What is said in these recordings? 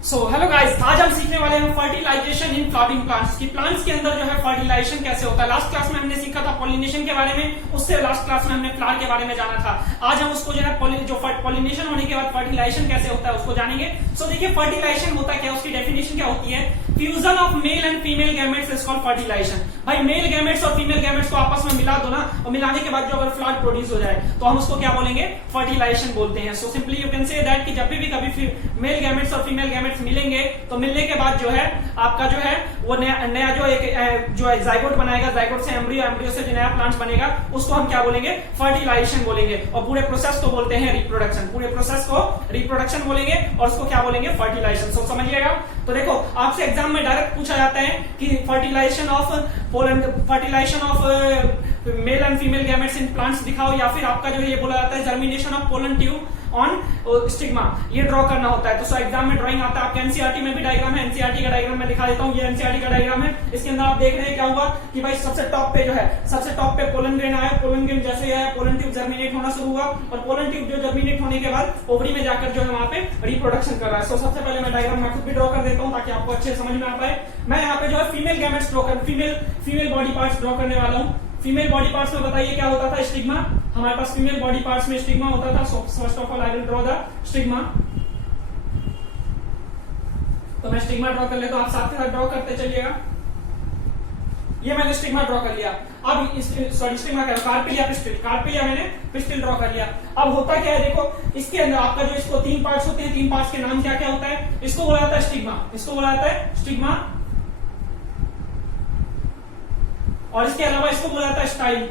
Hello guys, आज हम सीखने वाले हैं फर्टिलाइजेशन इन फ्लावरिंग प्लांट्स की प्लांट्स के अंदर जो है फर्टिलाइजेशन कैसे होता है। लास्ट क्लास में हमने सीखा था पॉलिनेशन के बारे में, उससे लास्ट क्लास में हमने फ्लावर के बारे में जाना था। आज हम उसको जो है पॉलिनेशन होने के बाद फर्टिलाइजेशन कैसे होता है उसको जानेंगे। देखिए फर्टिलाइजेशन होता क्या है, उसकी डेफिनेशन क्या होती है। Fusion of male and female gametes is called fertilization. भाई मेल गैमेट्स और फीमेल गैमेट्स को आपस में मिला दो ना, और मिलाने के बाद जो अगर फ्लावर प्रोड्यूस हो जाए तो हम उसको क्या बोलेंगे, फर्टिलाइजेशन बोलते हैं। So simply you can say that कि जब भी कभी मेल गैमेट्स और फीमेल गैमेट्स मिलेंगे तो मिलने के बाद जो है आपका जो है वो नया जो एक जो जाइगोट बनाएगा, जाइगोट से एम्ब्रियो, एम्ब्रियो से जो नया प्लांट बनेगा उसको हम क्या बोलेंगे, फर्टिलाइजेशन बोलेंगे। और पूरे प्रोसेस को बोलते हैं रिप्रोडक्शन, पूरे प्रोसेस को रिप्रोडक्शन बोलेंगे और उसको क्या बोलेंगे, फर्टिलाइजेशन। सो समझिएगा। तो देखो आपसे एग्जाम में डायरेक्ट पूछा जाता है कि fertilization of male and female gametes in plants दिखाओ, या फिर आपका जो ये बोला जाता है germination of pollen tube on stigma, ये ड्रॉ करना होता है। तो एग्जाम में ड्राइंग आता है। आपके एनसीईआरटी में भी डायग्राम है, एनसीईआरटी का डायग्राम मैं दिखा देता हूँ। ये एनसीईआरटी का डायग्राम है। इसके अंदर आप देख रहे हैं क्या हुआ कि भाई सबसे टॉप पे जो है, सबसे टॉप पे पोलन ग्रेन आया। पोलन ग्रेन जैसे ही आया पोलन ट्यूब जर्मिनेट होना शुरू हुआ, और पोलन ट्यूब जो जर्मिनेट होने के बाद ओवरी में जाकर जो है वहां पे रिप्रोडक्शन कर रहा है। सबसे पहले मैं डायग्राम मैं खुद भी ड्रॉ कर देता हूँ ताकि आपको अच्छे समझ में आ पाए। मैं यहाँ पे जो है फीमेल गैमेट्स ड्रॉ कर फीमेल बॉडी पार्ट्स ड्रॉ करने वाला हूँ। फीमेल बॉडी पार्ट्स में बताइए क्या होता था, स्टिग्मा। हमारे पास फीमेल बॉडी पार्ट्स में स्टिग्मा होता था। First of all I will draw the stigma. तो मैं स्टिग्मा ड्रॉ कर लेता हूं, आप साथ के साथ ड्रॉ करते चलिएगा। ये मैंने स्टिग्मा ड्रॉ कर लिया। अब स्टिग्मा क्या, कार्पेलिया मैंने पिस्टिल ड्रॉ कर लिया। अब होता क्या है देखो, इसके अंदर आपका जो इसको तीन पार्ट्स होते हैं, तीन पार्ट्स के नाम क्या क्या होता है। इसको बोला जाता है स्टिग्मा, इसको बोला जाता है स्टिग्मा, और इसके अलावा इसको बोला जाता है स्टाइल।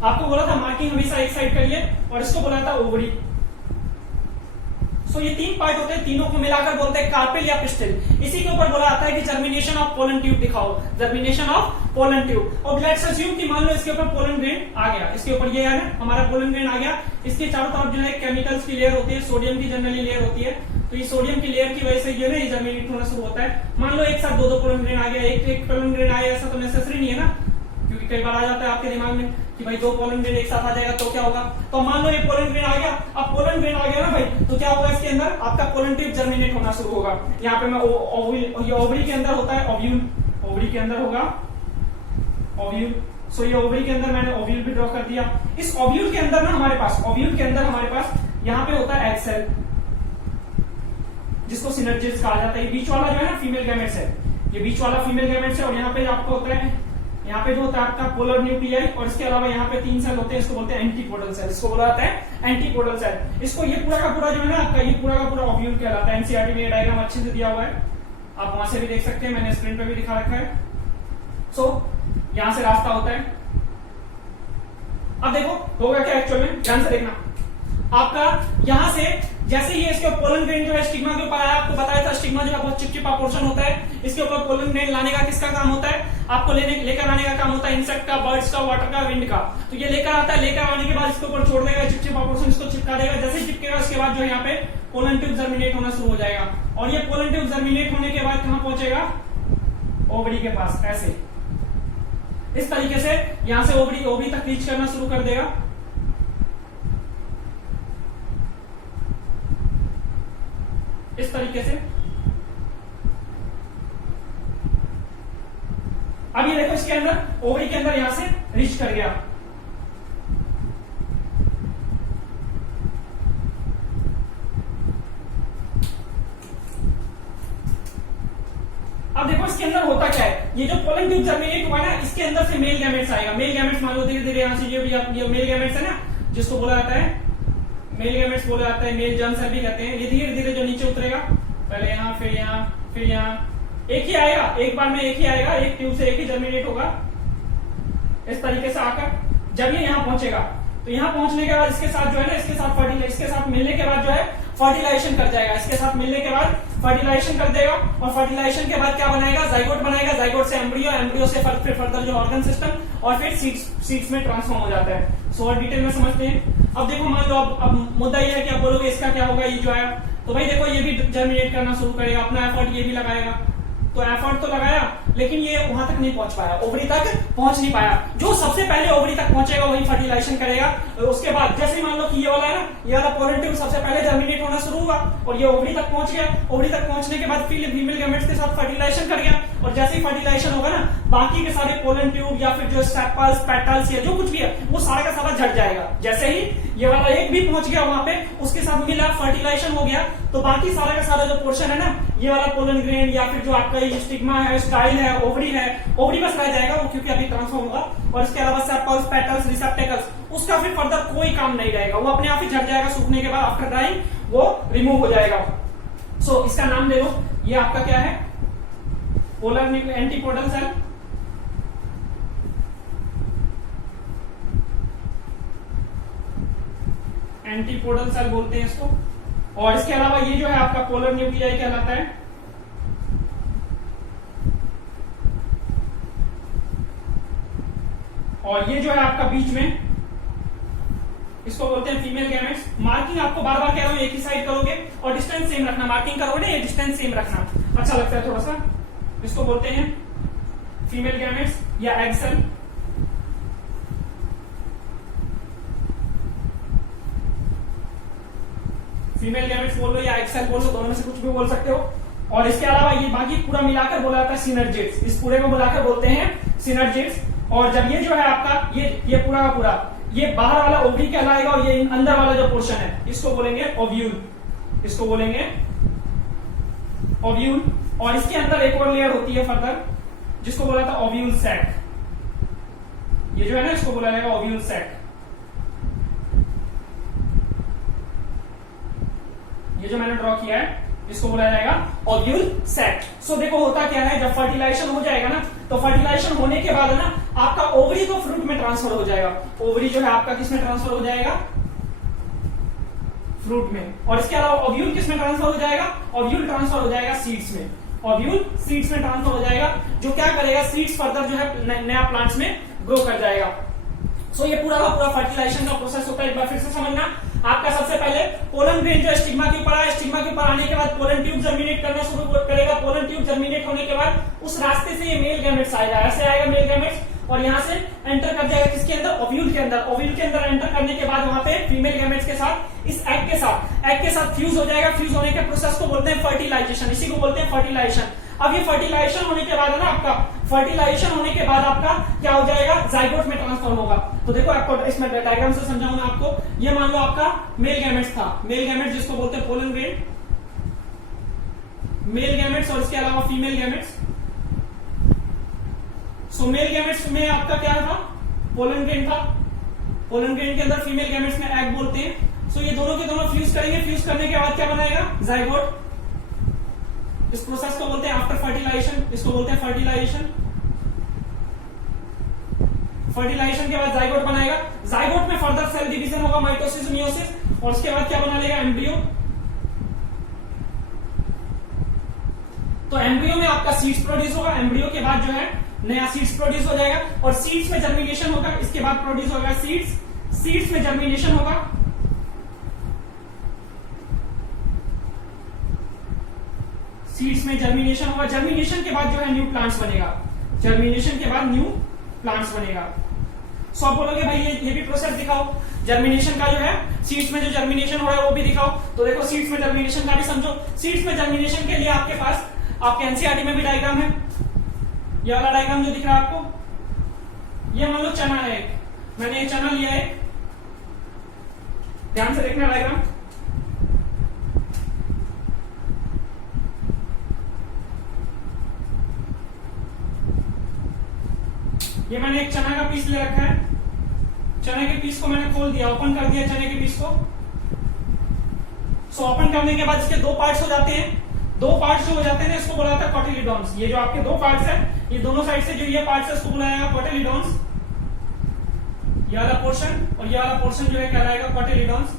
आपको बोला था मार्किंग हमेशा एक साइड करिए, और इसको बोला जाता है ओवरी। ये तीन पार्ट होते हैं, तीनों को मिलाकर बोलते हैं कार्पेल या पिस्टिल। इसी के ऊपर बोला जाता है कि जर्मिनेशन ऑफ पोलन ट्यूब दिखाओ, जर्मिनेशन ऑफ पोलन ट्यूब। और लेट्स अज्यूम कि मान लो इसके ऊपर पोलन ग्रेन आ गया, इसके ऊपर ये है ना हमारा पोलन ग्रेन आ गया। इसके चारों तरफ जो है केमिकल्स की लेयर होती है, सोडियम की जनरली लेयर होती है। तो ये सोडियम की लेयर की वजह से ये ना जर्मिनेट होना शुरू होता है। मान लो एक साथ दो पोलन ग्रेन आ गया, एक पोलन ग्रेन आया, ऐसा तो नेसेसरी नहीं है ना, क्योंकि कई बार आ जाता है आपके दिमाग में कि भाई दो पोलन ग्रेन एक साथ आ जाएगा तो क्या होगा। तो मान लो ये पोलन ग्रेन आ गया। अब पोलन ग्रेन आ गया ना भाई, तो क्या होगा, इसके अंदर आपका पोलन ट्यूब जर्मिनेट होना शुरू होगा। यहाँ पे मैं ये ओवरी के अंदर होता है ओव्यूल, ओवरी के अंदर होगा ओव्यूल। ये ओवरी के अंदर मैंने ओव्यूल भी ड्रॉ कर दिया। इस ओव्यूल के अंदर ना हमारे पास, ओव्यूल के अंदर हमारे पास यहाँ पे होता है एग सेल, जिसको सिनर्जिस कहा जाता है। ये बीच वाला जो है ना फीमेल गैमेट्स है, ये बीच वाला फीमेल गैमेट्स है। और यहाँ पे आपको होता है, यहाँ पे जो होता है आपका पोलर न्यूक्लियाई, और इसके अलावा यहाँ पे तीन सेल होते हैं, इसको बोलते हैं एंटीपोडल सेल, इसको बोला जाता है एंटीपोडल सेल। इसको ये पूरा का पूरा जो है ना आपका, ये पूरा का पूरा ओव्यूल कहलाता है। एनसीईआरटी में ये डायग्राम अच्छे से दिया हुआ है, आप वहां से भी देख सकते हैं, मैंने स्क्रीन पे भी दिखा रखा है। यहां से रास्ता होता है। अब देखो होगा क्या एक्चुअल में, ध्यान से देखना। आपका यहां से जैसे ही इसके पोलन ग्रेन जो है स्टिग्मा के ऊपर आया, आपको बताया था स्टिग्मा जो है बहुत चिपचिपा पोर्शन होता है। इसके ऊपर पोलन ग्रेन लाने का किसका काम होता है, आपको लेकर आने का काम होता है इंसेक्ट का, बर्ड्स का, वाटर का, विंड का। तो ये लेकर आता है, लेकर आने के बाद इसके ऊपर छोड़ देगा चिपचिपा पोर्शन, इसको चिपका देगा। जैसे चिपकेगा उसके बाद जो है यहाँ पे पोलन ट्यूब जर्मिनेट होना शुरू हो जाएगा। और ये पोलन ट्यूब जर्मिनेट होने के बाद कहां पहुंचेगा, ओवरी के पास। ऐसे इस तरीके से यहां से ओवरी तक रीच करना शुरू कर देगा। इस तरीके से। अब ये देखो इसके अंदर, ओवरी के अंदर यहां से रीच कर गया। अब देखो इसके अंदर होता क्या है, ये जो पोलन ट्यूब जर्मिनेट हुआ ना, इसके अंदर से मेल गैमेट्स आएगा। मेल गैमेट्स मान लो धीरे धीरे यहां से ये मेल गैमेट्स है ना, जिसको बोला जाता है मेल गैमेट्स बोला जाता है, मेल जर्म सेल भी कहते हैं। ये धीरे धीरे जो नीचे उतरेगा, पहले यहाँ, फिर यहाँ, फिर यहाँ, एक ही आएगा, एक बार में एक ही आएगा, एक ट्यूब से एक ही जर्मिनेट होगा। इस तरीके से आकर जब ये यहाँ पहुंचेगा, तो यहाँ पहुंचने के बाद इसके साथ जो है ना, इसके साथ मिलने के बाद जो है फर्टिलाइजेशन कर जाएगा। इसके साथ मिलने के बाद फर्टिलाइजेशन कर देगा, और फर्टिलाइजेशन के बाद क्या बनाएगा, जाइगोट बनाएगा। जाइगोट से एम्ब्रियो, एम्ब्रियो से फिर फर्दर जो ऑर्गन सिस्टम, और फिर सीड्स में ट्रांसफॉर्म हो जाता है। और डिटेल में समझते हैं। अब देखो मान लो, अब मुद्दा ये है कि आप बोलोगे इसका क्या होगा, ये जो आया, तो भाई देखो ये भी जर्मिनेट करना शुरू करेगा, अपना एफर्ट ये भी लगाएगा। तो एफर्ट तो लगाया लेकिन ये वहां तक नहीं पहुंच पाया, ओवरी तक पहुंच नहीं पाया। जो सबसे पहले ओवरी तक पहुंचेगा वही फर्टिलाइजेशन करेगा। उसके बाद जैसे ही मान लो कि ये वाला है ना, ये वाला पोलन ट्यूब सबसे पहले जर्मिनेट होना शुरू हुआ और ये ओवरी तक पहुंच गया। ओवरी तक पहुंचने के बाद फिर फीमेल गैमेट्स के साथ फर्टिलाइजेशन कर गया और जैसे ही फर्टिलाइजेशन होगा ना, बाकी के सारे पोलन ट्यूब या फिर जो सेपल्स पेटल्स या जो कुछ भी है वो सारा का सारा झट जाएगा। जैसे ही ये वाला एक भी पहुंच गया वहां पे, उसके साथ मिला, फर्टिलाइजेशन हो गया, तो बाकी सारा का सारा जो पोर्शन है ना, ये वाला पोलन ग्रेन या फिर जो आपका ये स्टिग्मा है, स्टाइल है, ओवरी है, ओवरी बस रह जाएगा वो क्योंकि अभी ट्रांसफॉर्म होगा। और इसके अलावा सेपल्स पेटल्स रिसेप्टेकल्स उसका फिर फर्दर कोई काम नहीं रहेगा, वो अपने आप ही झड़ जाएगा। सूखने के बाद आफ्टर ड्राइंग वो रिमूव हो जाएगा। सो इसका नाम ले लो, ये आपका क्या है, polar antipodal cell. Antipodal cell बोलते हैं इसको। और इसके अलावा ये जो है आपका पोलर न्यूक्लियाई कहलाता है। और ये जो है आपका बीच में, इसको बोलते हैं फीमेल गैमेट्स। मार्किंग आपको बार बार कह रहा हूं, एक ही साइड करोगे और डिस्टेंस सेम रखना। मार्किंग करोगे ना, ये डिस्टेंस सेम रखना, अच्छा लगता है थोड़ा सा। इसको बोलते हैं फीमेल गैमेट्स या एग सेल। फीमेल गैमेट्स बोल लो या एग सेल बोल लो, दोनों में से कुछ भी बोल सकते हो। और इसके अलावा ये बाकी पूरा मिलाकर बोला जाता है सिनर्जिड्स। इस पूरे को मिलाकर बोलते हैं सिनर्जिड्स। और जब ये जो है आपका ये पूरा का पूरा ये बाहर वाला ओवरी कहलाएगा और ये अंदर वाला जो पोर्शन है इसको बोलेंगे ओव्यूल। इसको बोलेंगे ओव्यूल। और इसके अंदर एक और लेयर होती है फर्दर, जिसको बोला था ओव्यूल सैक। ये जो है ना, इसको बोला जाएगा ओव्यूल सैक। ये जो मैंने ड्रॉ किया है इसको बोला जाएगा ओव्यूल सैक। सो देखो होता क्या है, जब फर्टिलाइजेशन हो जाएगा ना, तो फर्टिलाइजेशन होने के बाद ना आपका ओवरी तो फ्रूट में ट्रांसफर हो जाएगा। ओवरी जो है आपका किस में ट्रांसफर हो जाएगा, फ्रूट में। और इसके अलावा ओव्यूल किस में ट्रांसफर हो जाएगा, ओव्यूल ट्रांसफर हो जाएगा सीड्स में। ओव्यूल सीड्स में ट्रांसफर हो जाएगा, जो क्या करेगा, सीड्स फर्दर जो है नया प्लांट्स में ग्रो कर जाएगा। सो ये पूरा का पूरा फर्टिलाइजेशन का प्रोसेस होता है। एक बार फिर से समझना, आपका सबसे पहले पोलन ग्रेन जो स्टिग्मा के ऊपर आया, स्टिग्मा के ऊपर आने के बाद पोलन ट्यूब जर्मिनेट करना शुरू करेगा। पोलन ट्यूब जर्मिनेट होने के बाद उस रास्ते से ये मेल गैमेट्स आएगा, ऐसे आएगा मेल गैमेट्स, और यहाँ से एंटर कर जाएगा किसके अंदर, ओव्यूल के अंदर। ओव्यूल के अंदर एंटर करने के बाद वहां पे फीमेल गैमेट्स के साथ, इस एग के साथ फ्यूज हो जाएगा। फ्यूज होने के प्रोसेस को बोलते हैं फर्टिलाइजेशन, इसी को बोलते हैं फर्टिलाइजेशन। अब ये फर्टिलाइजेशन होने के बाद है ना, आपका फर्टिलाइजेशन होने के बाद आपका क्या हो जाएगा, जाइगोट में ट्रांसफॉर्म होगा। तो देखो आपको इसमें डायग्राम से समझाऊं मैं आपको। ये मान लो आपका मेल गैमेट्स था, मेल गैमेट्स जिसको बोलते हैं पोलन ग्रेन, मेल गैमेट्स, और इसके अलावा फीमेल गैमेट्स। सो मेल गैमेट्स में आपका क्या था, पोलन ग्रेन था। पोलन ग्रेन के अंदर फीमेल गैमेट्स में एग बोलते हैं। सो ये दोनों के दोनों फ्यूज करेंगे। फ्यूज करने के बाद क्या बनाएगा, जाइगोट। इस प्रोसेस को बोलते हैं आफ्टर फर्टिलाइजेशन, इसको बोलते हैं फर्टिलाइजेशन। फर्टिलाइजेशन के बाद जाइगोट बनाएगा। जाइगोट में फर्दर सेल डिवीजन होगा, माइटोसिस, मियोसिस, और उसके बाद क्या बना लेगा, एम्ब्रियो। तो एम्ब्रियो में आपका सीड्स प्रोड्यूस होगा। एम्ब्रियो के बाद जो है नया सीड्स प्रोड्यूस हो जाएगा, और सीड्स में जर्मिनेशन होगा। इसके बाद प्रोड्यूस होगा सीड्स, सीड्स में जर्मिनेशन होगा। सीड्स में जर्मिनेशन होगा। जर्मिनेशन के बाद जो है न्यू प्लांट्स बनेगा। जर्मिनेशन के बाद न्यू प्लांट्स बनेगा। सो आप बोलोगे भाई ये भी प्रोसेस दिखाओ, जर्मिनेशन का जो है, सीड्स में जो जर्मिनेशन हो रहा है वो भी दिखाओ। तो देखो सीड्स में जर्मिनेशन का भी समझो। सीड्स में जर्मिनेशन के लिए आपके पास, आपके एनसीईआरटी में भी डायग्राम है। ये वाला डायग्राम जो दिख रहा है आपको, ये मान लो चना है, मैंने ये चना लिया है, ध्यान से देखना डायग्राम। ये मैंने एक चना का पीस ले रखा है। चने के पीस को मैंने खोल दिया, ओपन कर दिया चने के पीस को। सो ओपन करने के बाद इसके दो पार्ट्स हो जाते हैं। दो पार्ट्स जो हो जाते हैं इसको बोला जाता है कोटिलिडॉन्स। ये जो आपके दो पार्ट्स है, ये दोनों साइड से जो ये पार्ट्स है इसको बुलाया जाएगा कोटिलिडॉन्स। ये वाला पोर्शन और ये वाला पोर्शन जो है कहलाएगा कोटिलिडॉन्स।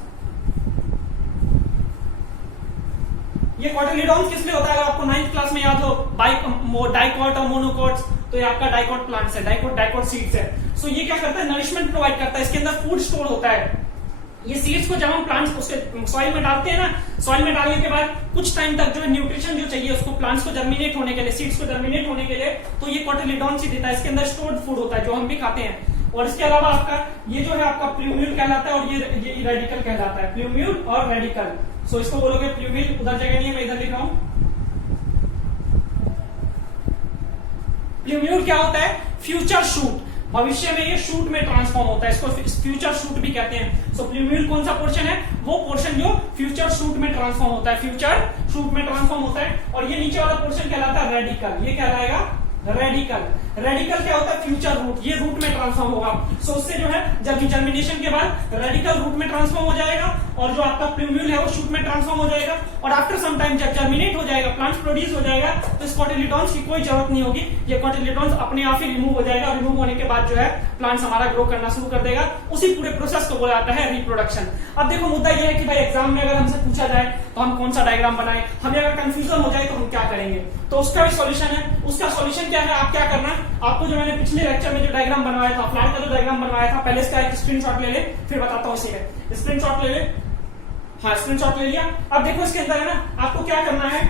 ये कोटिलिडॉन्स किस लिए होता है, अगर आपको 9th क्लास में याद हो, डाइकॉट और मोनोकॉट्स, तो ये आपका डाइकॉट प्लांट्स है, डाइकॉट सीड्स है। सो ये क्या करता है, नरिशमेंट प्रोवाइड करता है। इसके अंदर फूड स्टोर होता है। ये सीड्स को जब हम प्लांट्स उसके सॉइल में डालते हैं ना, सॉइल में डालने के बाद कुछ टाइम तक जो है न्यूट्रिशन जो चाहिए उसको प्लांट्स को जर्मिनेट होने के लिए, सीड्स को जर्मिनेट होने के लिए, तो ये कोटिलेडॉन्स ही देता है। इसके अंदर स्टोर्ड फूड होता है जो हम भी खाते हैं। और इसके अलावा आपका ये जो है आपका प्लूम्यूल कहलाता है और ये रेडिकल कहलाता है, प्लूम्यूल और रेडिकल। सो इसको बोलोगे प्लूम्यूल, उधर जगह नहीं है, मैं इधर लिख रहा हूं। प्लूम्यूल क्या होता है? फ्यूचर शूट, भविष्य में ये शूट में ट्रांसफॉर्म होता है, इसको फ्यूचर शूट भी कहते हैं। सो प्लूम्यूल कौन सा पोर्शन है? वो पोर्शन जो फ्यूचर शूट में ट्रांसफॉर्म होता है, फ्यूचर शूट में ट्रांसफॉर्म होता है। और ये नीचे वाला पोर्शन कहलाता है रेडिकल, ये कहलाएगा रेडिकल। रेडिकल क्या होता है? फ्यूचर रूट, ये रूट में ट्रांसफॉर्म होगा। सो उससे जो है जब जर्मिनेशन के बाद रेडिकल रूट में ट्रांसफॉर्म हो जाएगा और जो आपका प्लूम्यूल है वो शूट में ट्रांसफॉर्म हो जाएगा। और आफ्टर सम टाइम जब जर्मिनेट हो जाएगा, प्लांट प्रोड्यूस हो जाएगा, तो इस कोटिलेडॉन्स की कोई जरूरत नहीं होगी, ये कोटिलेडॉन्स अपने आप ही रिमूव हो जाएगा। रिमूव होने के बाद जो है प्लांट्स हमारा ग्रो करना शुरू कर देगा। उसी पूरे प्रोसेस को बोला जाता है रिप्रोडक्शन। अब देखो मुद्दा ये है कि भाई एग्जाम में अगर हमसे पूछा जाए तो हम कौन सा डायग्राम बनाएं, हमें अगर कंफ्यूजन हो जाए तो हम क्या करेंगे, तो उसका भी सॉल्यूशन है। उसका सॉल्यूशन क्या है? आप क्या करना, आपको जो मैंने पिछले लेक्चर में जो डायग्राम बनवाया था, फ्लावर का जो डायग्राम बनवाया था, पहले इसका एक स्क्रीनशॉट ले ले, फिर बताता हूँ इसे। स्क्रीनशॉट ले ले, हाँ स्क्रीनशॉट ले लिया। अब देखो इसके अंदर है ना, आपको क्या करना है,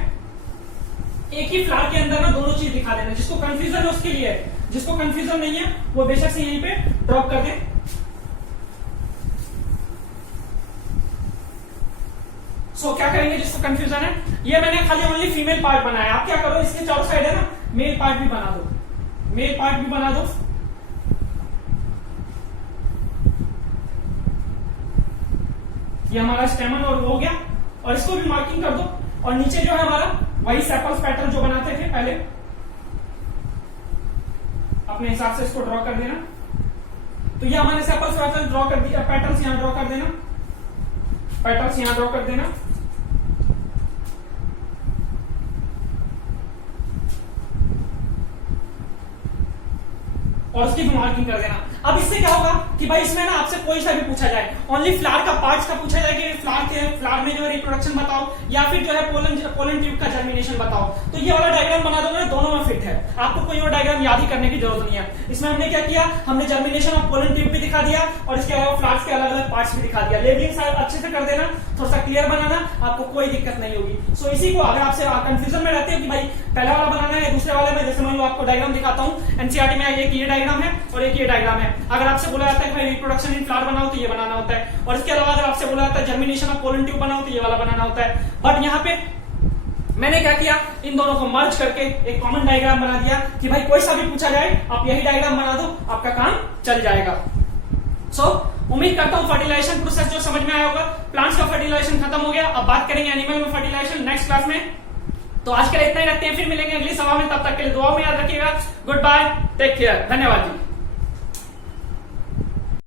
एक ही फ्लावर के अंदर ना दोनों चीज दिखा देना। जिसको कंफ्यूजन है उसके लिए, जिसको कंफ्यूजन नहीं है वो बेशक से यहीं पे ड्रॉप कर दे। सो क्या करेंगे जिसको कंफ्यूजन है, ये मैंने खाली ओनली फीमेल पार्ट बनाया। आप क्या करो, इसके चारों साइड है ना मेल पार्ट भी बना दो, मेल पार्ट भी बना दो। ये हमारा स्टेमन और वो हो गया, और इसको भी मार्किंग कर दो। और नीचे जो है हमारा वही सेपल्स पैटर्न जो बनाते थे पहले, अपने हिसाब से इसको ड्रॉ कर देना। तो ये हमारे सेपल्स पैटर्न ड्रॉ कर दिया, पैटर्न्स यहां ड्रॉ कर देना, पैटर्न्स यहां ड्रॉ कर देना। और उसकी भी मार्किंग कर देना। अब इससे क्या होगा कि भाई इसमें ना आपसे कोई सा भी पूछा जाए, ओनली फ्लावर का पार्ट्स का पूछा जाए कि फ्लावर में जो है रिप्रोडक्शन बताओ, या फिर जो है पोलन ट्यूब का जर्मिनेशन बताओ, तो ये वाला डायग्राम बना दो ना, दोनों में फिट है। आपको कोई और डायग्राम याद ही करने की जरूरत नहीं है। इसमें हमने क्या किया, हमने जर्मिनेशन ऑफ पोलन ट्यूब भी दिखा दिया और इसके अलावा फ्लावर्स के अलग अलग पार्ट्स भी दिखा दिया। लेबलिंग अच्छे से कर देना, थोड़ा सा क्लियर बनाना, आपको कोई दिक्कत नहीं होगी। सो इसी को अगर आपसे कंफ्यूजन में रहते हो कि भाई पहला वाला बनाना है दूसरे वाले में, जैसे मान लो आपको डायग्राम दिखाता हूँ, एनसीईआरटी में एक ये डायग्राम है और एक ये डायग्राम है। अगर आपसे बोला जाता है भाई रिप्रोडक्शन इन फ्लावर बनाओ तो ये बनाना होता है, और इसके अलावा अगर आपसे बोला जाता है जर्मिनेशन ऑफ पोलन ट्यूब बनाओ तो ये वाला बनाना होता है। बट यहाँ पे मैंने क्या किया, इन दोनों को मर्ज करके एक कॉमन डायग्राम बना दिया कि भाई कोई सा भी पूछा जाए आप यही डायग्राम बना दो, आपका काम चल जाएगा। सो उम्मीद करता हूं फर्टिलाइजेशन प्रोसेस जो समझ में आया होगा। प्लांट्स का फर्टिलाइजेशन खत्म हो गया, अब बात करेंगे एनिमल में फर्टिलाइजेशन नेक्स्ट क्लास में। तो आज के लिए इतना ही रखते हैं, फिर मिलेंगे अगली सभा में। तब तक के लिए दुआ में याद रखिएगा। गुड बाय, टेक केयर, धन्यवाद जी।